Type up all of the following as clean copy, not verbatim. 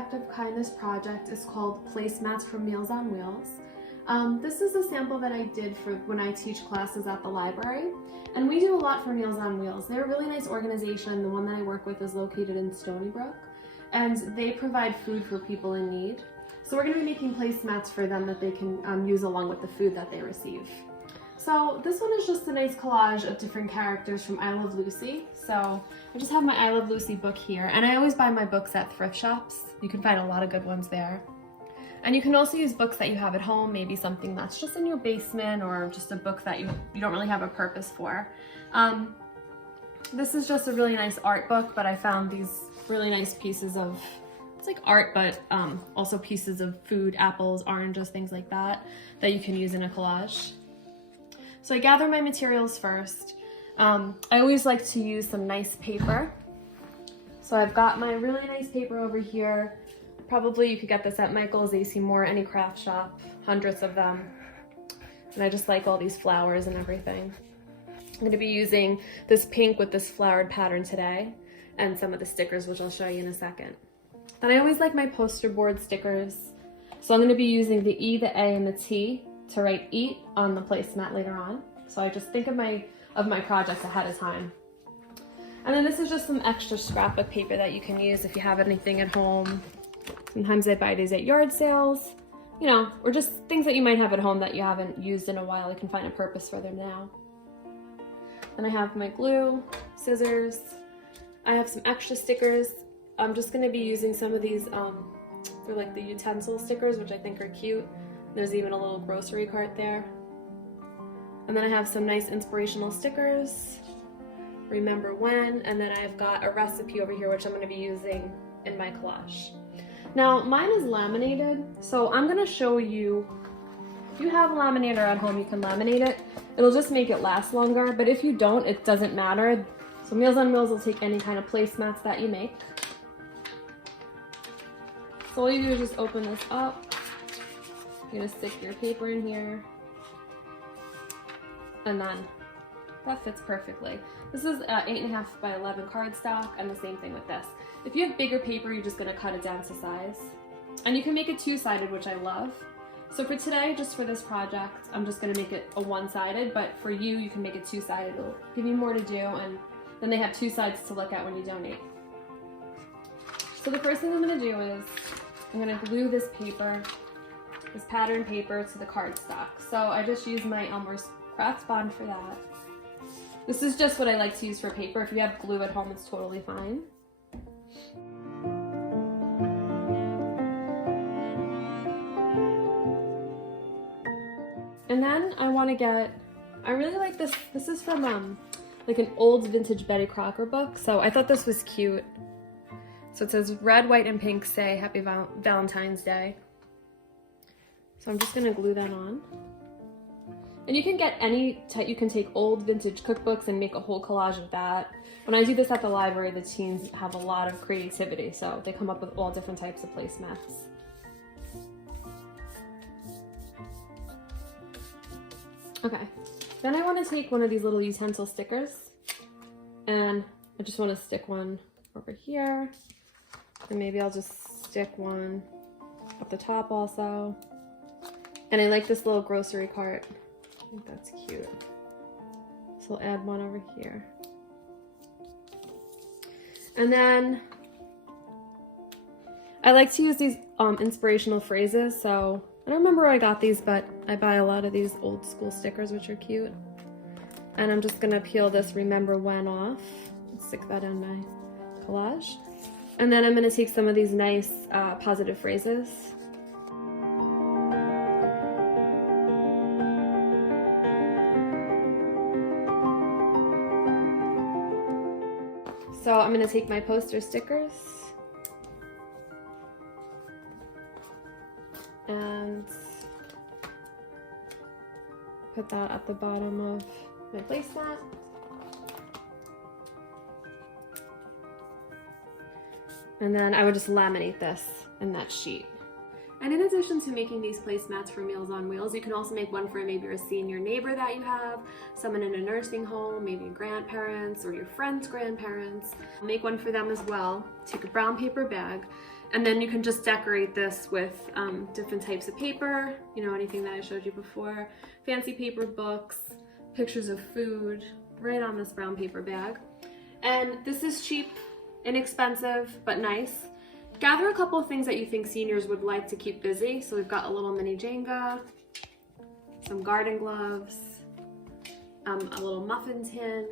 act of kindness project is called Placemats for Meals on Wheels. This is a sample that I did for when I teach classes at the library, and we do a lot for Meals on Wheels. They're a really nice organization. The one that I work with is located in Stony Brook, and they provide food for people in need. So we're going to be making placemats for them that they can use along with the food that they receive. So this one is just a nice collage of different characters from I Love Lucy. So I just have my I Love Lucy book here, and I always buy my books at thrift shops. You can find a lot of good ones there. And you can also use books that you have at home, maybe something that's just in your basement or just a book that you don't really have a purpose for. This is just a really nice art book, but I found these really nice pieces of, it's like art, but also pieces of food, apples, oranges, things like that, that you can use in a collage. So I gather my materials first. I always like to use some nice paper. So I've got my really nice paper over here. Probably you could get this at Michael's, AC Moore, any craft shop, hundreds of them. And I just like all these flowers and everything. I'm going to be using this pink with this flowered pattern today, and some of the stickers, which I'll show you in a second. Then I always like my poster board stickers. So I'm going to be using the E, the A, and the T to write eat on the placemat later on. So I just think of my projects ahead of time. And then this is just some extra scrapbook paper that you can use if you have anything at home. Sometimes I buy these at yard sales, you know, or just things that you might have at home that you haven't used in a while. You can find a purpose for them now. Then I have my glue, scissors. I have some extra stickers. I'm just going to be using some of these, they're like the utensil stickers, which I think are cute. There's even a little grocery cart there. And then I have some nice inspirational stickers, remember when, and then I've got a recipe over here, which I'm going to be using in my collage. Now, mine is laminated, so I'm going to show you, if you have a laminator at home, you can laminate it. It'll just make it last longer, but if you don't, it doesn't matter. So Meals on Wheels will take any kind of placemats that you make. So all you do is just open this up. You're going to stick your paper in here, and then that fits perfectly. This is 8.5 by 11 cardstock, and the same thing with this. If you have bigger paper, you're just going to cut it down to size. And you can make it two-sided, which I love. So for today, just for this project, I'm just going to make it a one-sided, but for you, you can make it two-sided. It'll give you more to do, and then they have two sides to look at when you donate. So the first thing I'm going to do is I'm going to glue this paper, this pattern paper, to the cardstock. So I just use my Elmer's Craft Bond for that. This is just what I like to use for paper. If you have glue at home, it's totally fine. And then I want to get, I really like this. This is from like an old vintage Betty Crocker book. So I thought this was cute. So it says red, white, and pink say Happy Valentine's Day. So I'm just going to glue that on. And you can get any type, you can take old vintage cookbooks and make a whole collage of that. When I do this at the library, the teens have a lot of creativity, so they come up with all different types of placemats. Okay, then I want to take one of these little utensil stickers, and I just want to stick one over here, and maybe I'll just stick one at the top also. And I like this little grocery cart. I think that's cute. So I'll add one over here. And then I like to use these inspirational phrases. So I don't remember where I got these, but I buy a lot of these old school stickers, which are cute. And I'm just gonna peel this remember when off and stick that in my collage. And then I'm gonna take some of these nice positive phrases. So I'm going to take my poster stickers and put that at the bottom of my placemat. And then I would just laminate this in that sheet. And in addition to making these placemats for Meals on Wheels, you can also make one for maybe a senior neighbor that you have, someone in a nursing home, maybe grandparents or your friend's grandparents. Make one for them as well. Take a brown paper bag And then you can just decorate this with different types of paper, you know, anything that I showed you before, fancy paper books, pictures of food, right on this brown paper bag. And this is cheap, inexpensive, but nice. Gather a couple of things that you think seniors would like to keep busy. So we've got a little mini Jenga, some garden gloves, a little muffin tin,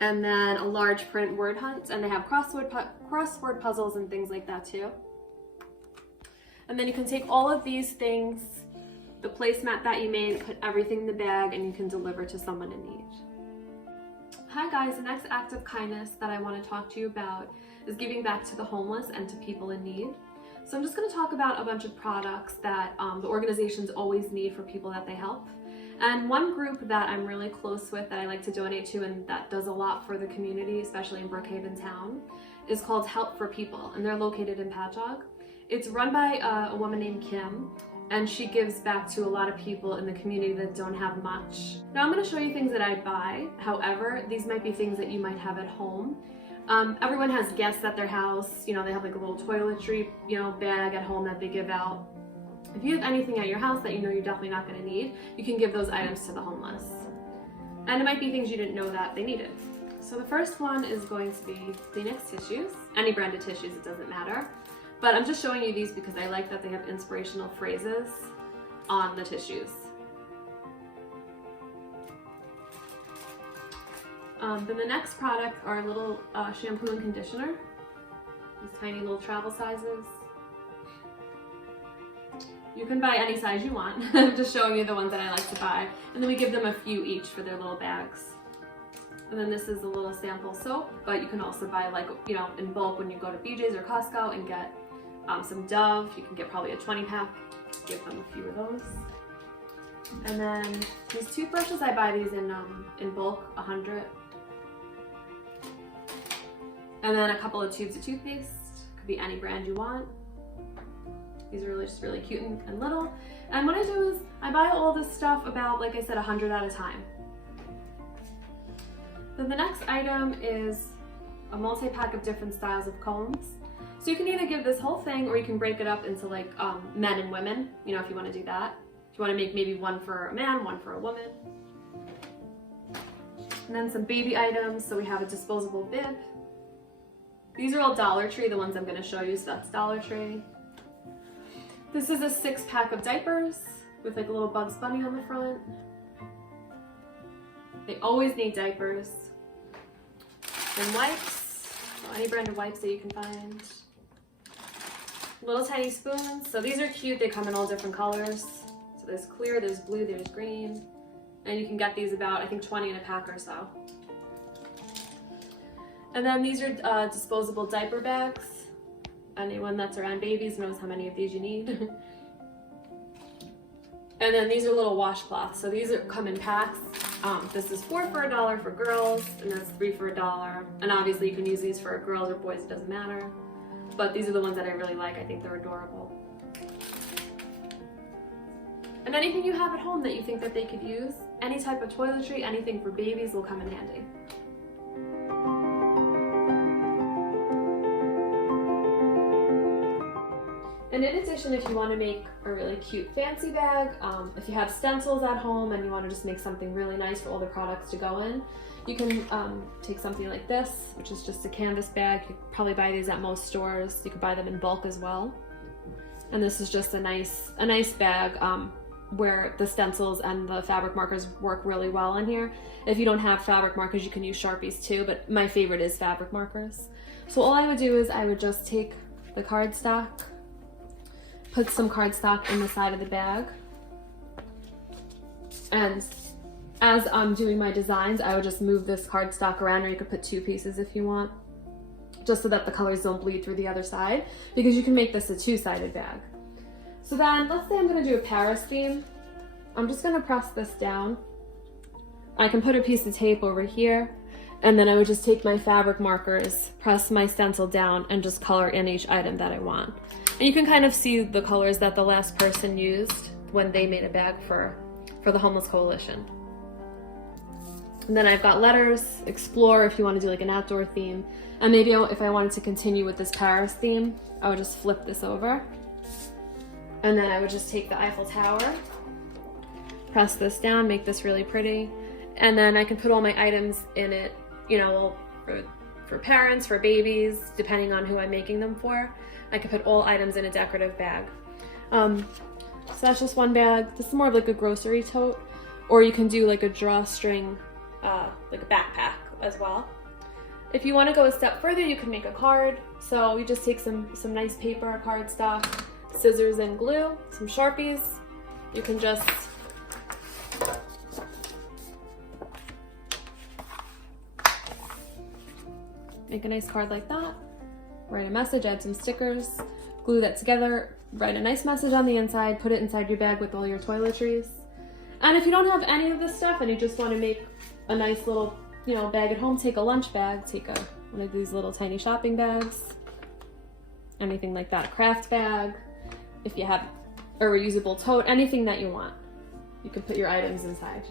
and then a large print word hunt, and they have crossword puzzles and things like that too. And then you can take all of these things, the placemat that you made, put everything in the bag, and you can deliver to someone in need. Hi guys, the next act of kindness that I want to talk to you about is giving back to the homeless and to people in need. So I'm just going to talk about a bunch of products that the organizations always need for people that they help. And one group that I'm really close with that I like to donate to and that does a lot for the community, especially in Brookhaven town, is called Help for People, and they're located in Patchogue. It's run by a woman named Kim, and she gives back to a lot of people in the community that don't have much. Now I'm going to show you things that I buy. However, these might be things that you might have at home. Everyone has guests at their house. You know, they have like a little toiletry, you know, bag at home that they give out. If you have anything at your house that you know you're definitely not going to need, you can give those items to the homeless. And it might be things you didn't know that they needed. So the first one is going to be Kleenex tissues. Any branded tissues, it doesn't matter. But I'm just showing you these because I like that they have inspirational phrases on the tissues. Then the next product are a little shampoo and conditioner. These tiny little travel sizes. You can buy any size you want. I'm just showing you the ones that I like to buy. And then we give them a few each for their little bags. And then this is a little sample soap, but you can also buy, like, you know, in bulk when you go to BJ's or Costco and get some Dove. You can get probably a 20-pack. Give them a few of those. And then these toothbrushes, I buy these in bulk, 100. And then a couple of tubes of toothpaste. Could be any brand you want. These are just really cute and little. And what I do is I buy all this stuff about, like I said, 100 at a time. Then the next item is a multi-pack of different styles of combs. So you can either give this whole thing or you can break it up into like men and women, you know, if you want to do that. If you want to make maybe one for a man, one for a woman. And then some baby items. So we have a disposable bib. These are all Dollar Tree, the ones I'm going to show you, so that's Dollar Tree. This is a 6-pack of diapers with like a little Bugs Bunny on the front. They always need diapers. And wipes, so any brand of wipes that you can find. Little tiny spoons. So these are cute, they come in all different colors. So there's clear, there's blue, there's green. And you can get these about, I think, 20 in a pack or so. And then these are disposable diaper bags. Anyone that's around babies knows how many of these you need. And then these are little washcloths. So these come in packs. This is 4 for $1 for girls, and that's 3 for $1. And obviously you can use these for girls or boys, it doesn't matter. But these are the ones that I really like. I think they're adorable. And anything you have at home that you think that they could use, any type of toiletry, anything for babies will come in handy. And in addition, if you want to make a really cute fancy bag, if you have stencils at home and you want to just make something really nice for all the products to go in, you can take something like this, which is just a canvas bag. You could probably buy these at most stores. You could buy them in bulk as well. And this is just a nice bag where the stencils and the fabric markers work really well in here. If you don't have fabric markers, you can use Sharpies too, but my favorite is fabric markers. So all I would do is I would just take the cardstock, put some cardstock in the side of the bag, and as I'm doing my designs, I would just move this cardstock around, or you could put 2 pieces if you want, just so that the colors don't bleed through the other side, because you can make this a 2-sided bag. So then, let's say I'm going to do a Paris theme. I'm just going to press this down. I can put a piece of tape over here, and then I would just take my fabric markers, press my stencil down, and just color in each item that I want. And you can kind of see the colors that the last person used when they made a bag for the Homeless Coalition. And then I've got letters, explore if you want to do like an outdoor theme. And maybe if I wanted to continue with this Paris theme, I would just flip this over. And then I would just take the Eiffel Tower, press this down, make this really pretty. And then I can put all my items in it, you know, for parents, for babies, depending on who I'm making them for. I could put all items in a decorative bag. So that's just one bag. This is more of like a grocery tote, or you can do like a drawstring, like a backpack as well. If you want to go a step further, you can make a card. So you just take some nice paper, cardstock, scissors and glue, some Sharpies. You can just make a nice card like that, write a message, add some stickers, glue that together, write a nice message on the inside, put it inside your bag with all your toiletries. And if you don't have any of this stuff and you just want to make a nice little, you know, bag at home, take a lunch bag, take one of these little tiny shopping bags, anything like that, craft bag. If you have a reusable tote, anything that you want, you can put your items inside.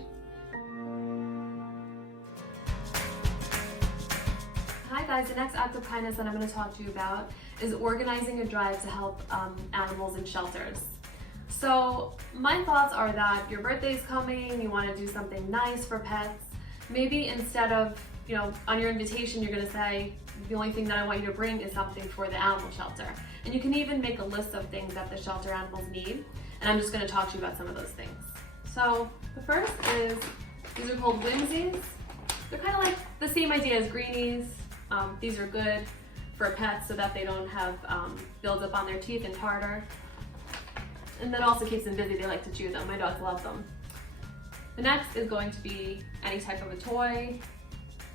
Hi guys, the next act of kindness that I'm going to talk to you about is organizing a drive to help animals in shelters. So my thoughts are that your birthday's coming, you want to do something nice for pets. Maybe instead of, you know, on your invitation you're going to say, the only thing that I want you to bring is something for the animal shelter. And you can even make a list of things that the shelter animals need. And I'm just going to talk to you about some of those things. So the first is, these are called Whimsies. They're kind of like the same idea as Greenies. These are good for pets so that they don't have buildup on their teeth and tartar. And that also keeps them busy. They like to chew them. My dogs love them. The next is going to be any type of a toy,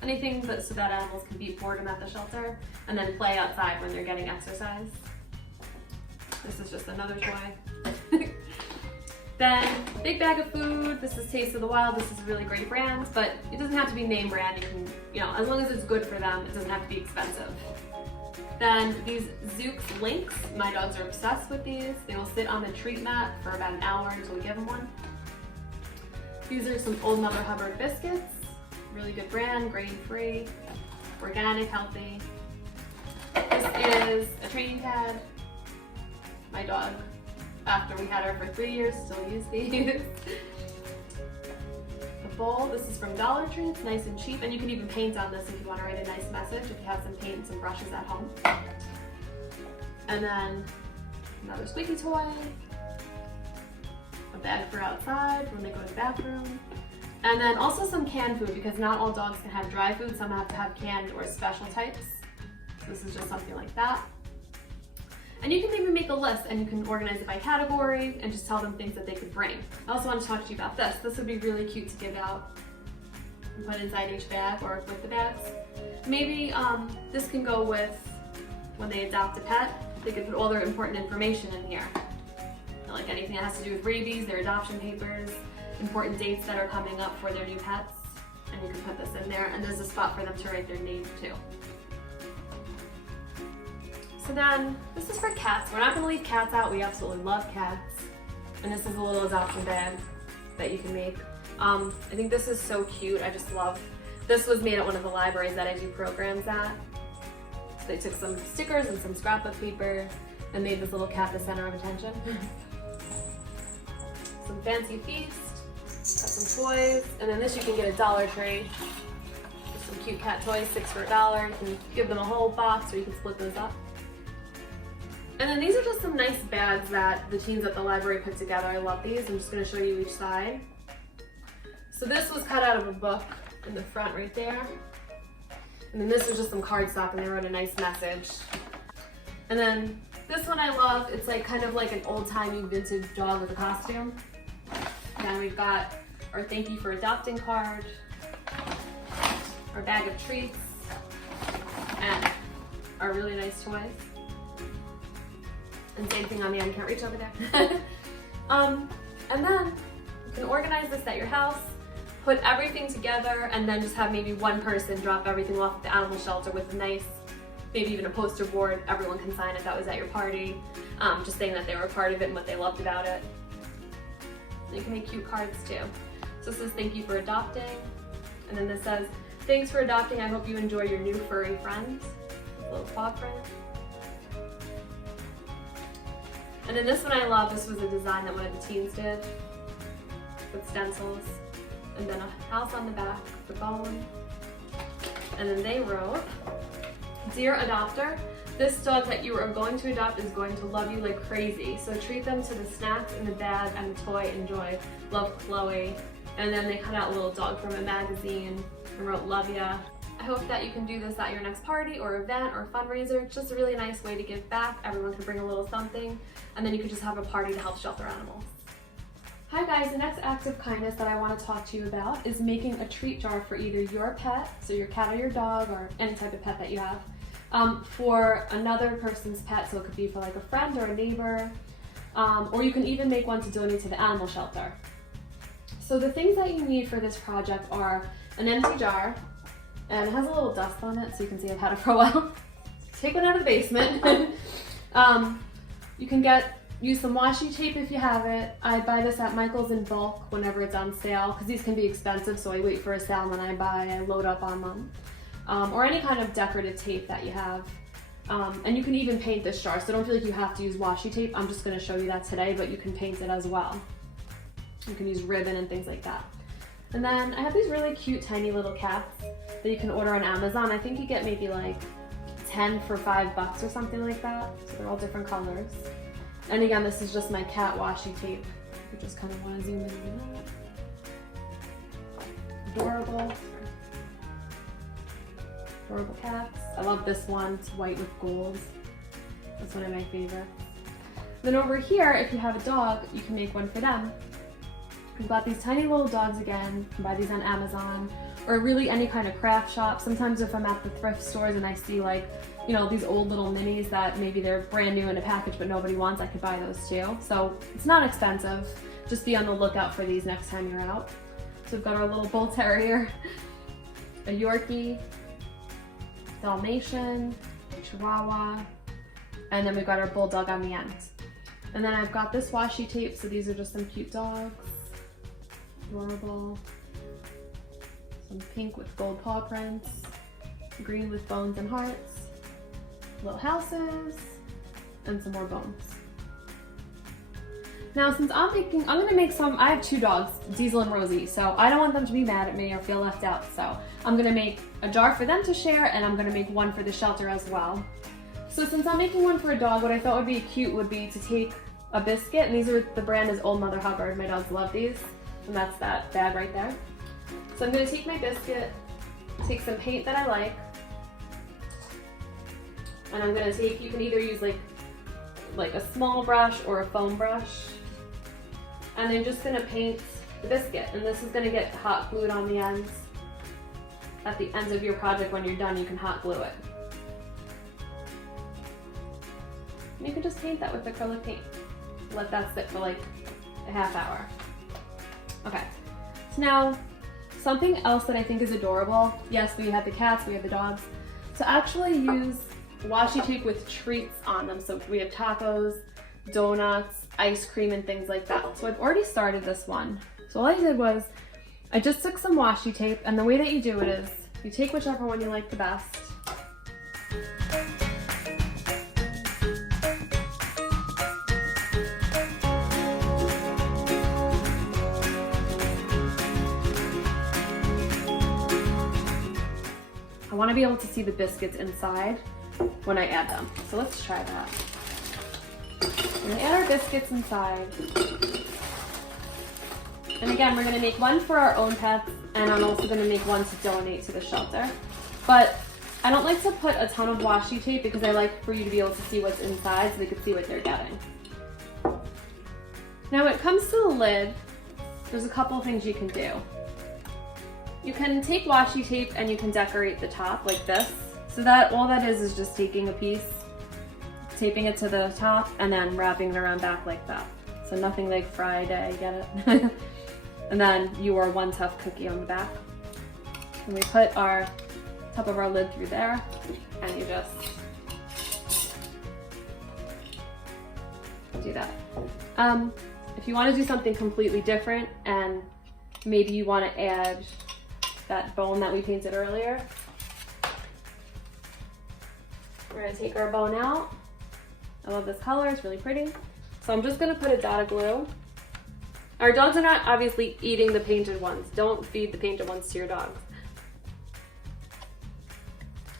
anything so that animals can beat boredom at the shelter and then play outside when they're getting exercise. This is just another toy. Then, big bag of food. This is Taste of the Wild. This is a really great brand, but it doesn't have to be name brand. You can, you know, as long as it's good for them, it doesn't have to be expensive. Then these Zoox Links. My dogs are obsessed with these. They will sit on the treat mat for about an hour until we give them one. These are some Old Mother Hubbard biscuits. Really good brand, grain-free, organic, healthy. This is a training pad. My dog, after we had her for 3 years, still use these. A bowl, this is from Dollar Tree. It's nice and cheap, and you can even paint on this if you want to write a nice message, if you have some paint and some brushes at home. And then another squeaky toy. A bag for outside when they go to the bathroom. And then also some canned food, because not all dogs can have dry food. Some have to have canned or special types. So this is just something like that. And you can even make a list and you can organize it by category and just tell them things that they could bring. I also want to talk to you about this. This would be really cute to give out and put inside each bag or with the bags. Maybe this can go with when they adopt a pet. They could put all their important information in here. Like anything that has to do with rabies, their adoption papers, important dates that are coming up for their new pets. And you can put this in there, and there's a spot for them to write their name too. So then, this is for cats. We're not gonna leave cats out. We absolutely love cats. And this is a little adoption bag that you can make. I think this is so cute. I just love, this was made at one of the libraries that I do programs at. So they took some stickers and some scrapbook paper and made this little cat the center of attention. Some fancy feast, got some toys, and then this you can get at Dollar Tree. Some cute cat toys, 6 for $1. You can give them a whole box or you can split those up. And then these are just some nice bags that the teens at the library put together. I love these. I'm just going to show you each side. So this was cut out of a book in the front right there. And then this was just some cardstock and they wrote a nice message. And then this one I love. It's like kind of like an old-timey vintage dog with a costume. And we've got our thank you for adopting card, our bag of treats, and our really nice toys. And same thing on the end, can't reach over there. And then you can organize this at your house, put everything together, and then just have maybe one person drop everything off at the animal shelter with a nice, maybe even a poster board. Everyone can sign if that was at your party, just saying that they were a part of it and what they loved about it. You can make cute cards too. So this says thank you for adopting. And then this says, "Thanks for adopting. I hope you enjoy your new furry friends." With a little paw print. And then this one I love. This was a design that one of the teens did with stencils. And then a house on the back, the bone. And then they wrote, "Dear adopter, this dog that you are going to adopt is going to love you like crazy. So treat them to the snacks in the bag and the toy. Enjoy. Love, Chloe." And then they cut out a little dog from a magazine and wrote, "Love ya." I hope that you can do this at your next party or event or fundraiser. It's just a really nice way to give back. Everyone can bring a little something, and then you could just have a party to help shelter animals. Hi guys, the next act of kindness that I want to talk to you about is making a treat jar for either your pet, so your cat or your dog or any type of pet that you have, for another person's pet, so it could be for like a friend or a neighbor, or you can even make one to donate to the animal shelter. So the things that you need for this project are an empty jar, and it has a little dust on it, so you can see I've had it for a while. Take one out of the basement. You can use some washi tape if you have it. I buy this at Michael's in bulk whenever it's on sale, because these can be expensive, so I wait for a sale and then I load up on them. Or any kind of decorative tape that you have. And you can even paint this jar, so don't feel like you have to use washi tape. I'm just going to show you that today, but you can paint it as well. You can use ribbon and things like that. And then I have these really cute tiny little cats that you can order on Amazon. I think you get maybe like 10 for $5 or something like that. So they're all different colors. And again, this is just my cat washi tape. You just kind of want to zoom in on that. Adorable. Adorable cats. I love this one. It's white with gold. That's one of my favorites. Then over here, if you have a dog, you can make one for them. We've got these tiny little dogs again. You can buy these on Amazon or really any kind of craft shop. Sometimes if I'm at the thrift stores and I see like, you know, these old little minis that maybe they're brand new in a package but nobody wants, I could buy those too. So it's not expensive. Just be on the lookout for these next time you're out. So we've got our little bull terrier, a Yorkie, Dalmatian, Chihuahua, and then we've got our bulldog on the end. And then I've got this washi tape, so these are just some cute dogs. Adorable. Some pink with gold paw prints, green with bones and hearts, little houses, and some more bones. Now, since I'm gonna make some, I have two dogs, Diesel and Rosie, so I don't want them to be mad at me or feel left out, so I'm gonna make a jar for them to share, and I'm gonna make one for the shelter as well. So since I'm making one for a dog, what I thought would be cute would be to take a biscuit, and the brand is Old Mother Hubbard. My dogs love these, and that's that bag right there. So I'm gonna take my biscuit, take some paint that I and I'm gonna take, you can either use like a small brush or a foam brush, and I'm just gonna paint the biscuit, and this is gonna get hot glued on the ends. At the ends of your project, when you're done, you can hot glue it. And you can just paint that with acrylic paint. Let that sit for like a half hour. Okay, so now something else that I think is adorable. Yes, we have the cats, we have the dogs. To actually use washi tape with treats on them. So we have tacos, donuts, ice cream, and things like that. So I've already started this one. So all I did was, I just took some washi tape, and the way that you do it is, you take whichever one you like the best. I want to be able to see the biscuits inside when I add them. So let's try that. We're going to add our biscuits inside. And again, we're going to make one for our own pets, and I'm also going to make one to donate to the shelter. But I don't like to put a ton of washi tape because I like for you to be able to see what's inside so they can see what they're getting. Now when it comes to the lid, there's a couple of things you can do. You can take washi tape and you can decorate the top like this. So that all that is just taking a piece, taping it to the top, and then wrapping it around back like that. So nothing like Friday, get it? And then you are one tough cookie on the back. And we put our top of our lid through there, and you just do that. If you want to do something completely different, and maybe you want to add that bone that we painted earlier. We're gonna take our bone out. I love this color, it's really pretty. So I'm just gonna put a dot of glue. Our dogs are not obviously eating the painted ones. Don't feed the painted ones to your dogs.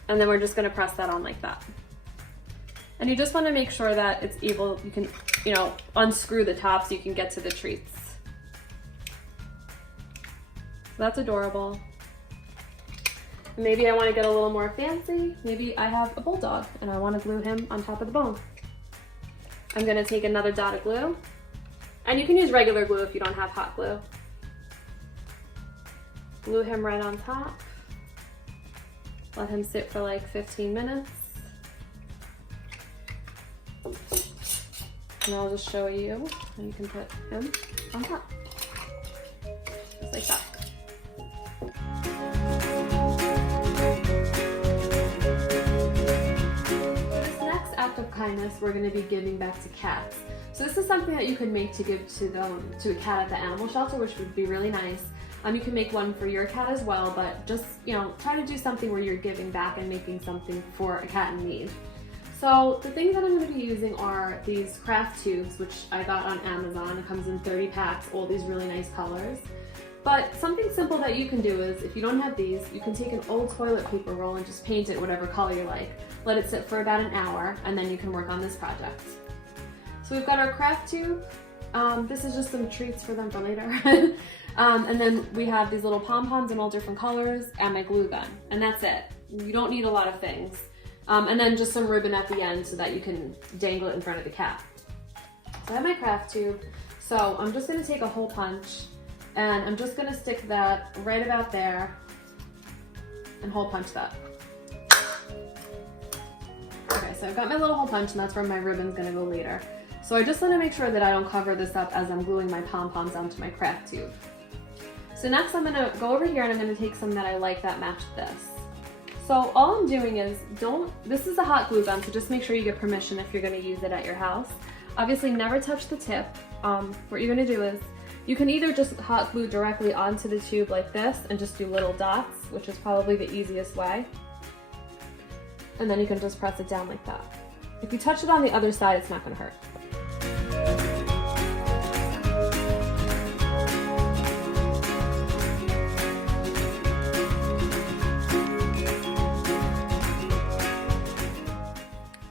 And then we're just gonna press that on like that. And you just wanna make sure that it's able, you can, you know, unscrew the top so you can get to the treats. So that's adorable. Maybe I wanna get a little more fancy. Maybe I have a bulldog and I wanna glue him on top of the bone. I'm gonna take another dot of glue. And you can use regular glue if you don't have hot glue. Glue him right on top. Let him sit for like 15 minutes. And I'll just show you, and you can put him on top. Just like that. For this next act of kindness, we're going to be giving back to cats. So this is something that you can make to give to a cat at the animal shelter, which would be really nice. You can make one for your cat as well, but just, you know, try to do something where you're giving back and making something for a cat in need. So the things that I'm going to be using are these craft tubes, which I got on Amazon. It comes in 30 packs, all these really nice colors. But something simple that you can do is, if you don't have these, you can take an old toilet paper roll and just paint it whatever color you like. Let it sit for about an hour, and then you can work on this project. So we've got our craft tube. This is just some treats for them for later. And then we have these little pom-poms in all different colors and my glue gun. And that's it. You don't need a lot of things. And then just some ribbon at the end so that you can dangle it in front of the cat. So I have my craft tube. So I'm just gonna take a hole punch and I'm just gonna stick that right about there and hole punch that. Okay, so I've got my little hole punch and that's where my ribbon's gonna go later. So I just wanna make sure that I don't cover this up as I'm gluing my pom-poms onto my craft tube. So next I'm gonna go over here and I'm gonna take some that I like that match this. So all I'm doing is, this is a hot glue gun, so just make sure you get permission if you're gonna use it at your house. Obviously never touch the tip. What you're gonna do is, you can either just hot glue directly onto the tube like this and just do little dots, which is probably the easiest way. And then you can just press it down like that. If you touch it on the other side, it's not gonna hurt.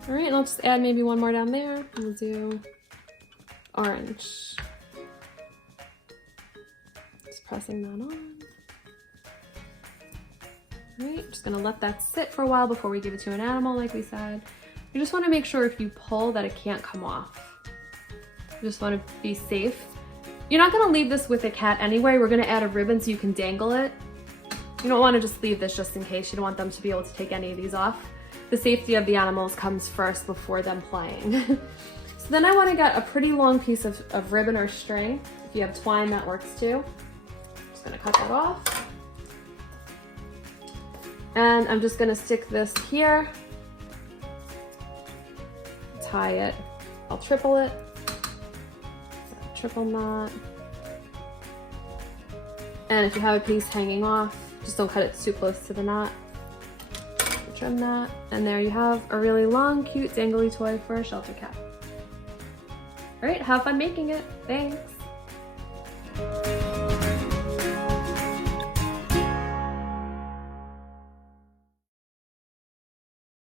All right, and I'll just add maybe one more down there. We'll do orange. Just pressing that on. All right, just gonna let that sit for a while before we give it to an animal, like we said. You just wanna make sure if you pull that it can't come off. You just wanna be safe. You're not gonna leave this with a cat anyway. We're gonna add a ribbon so you can dangle it. You don't wanna just leave this just in case. You don't want them to be able to take any of these off. The safety of the animals comes first before them playing. So then I want to get a pretty long piece of ribbon or string. If you have twine, that works too. Just gonna cut that off. And I'm just gonna stick this here. Tie it. I'll triple it. Triple knot. And if you have a piece hanging off, just don't cut it too close to the knot. Trim that, and there you have a really long, cute, dangly toy for a shelter cat. All right, have fun making it. Thanks.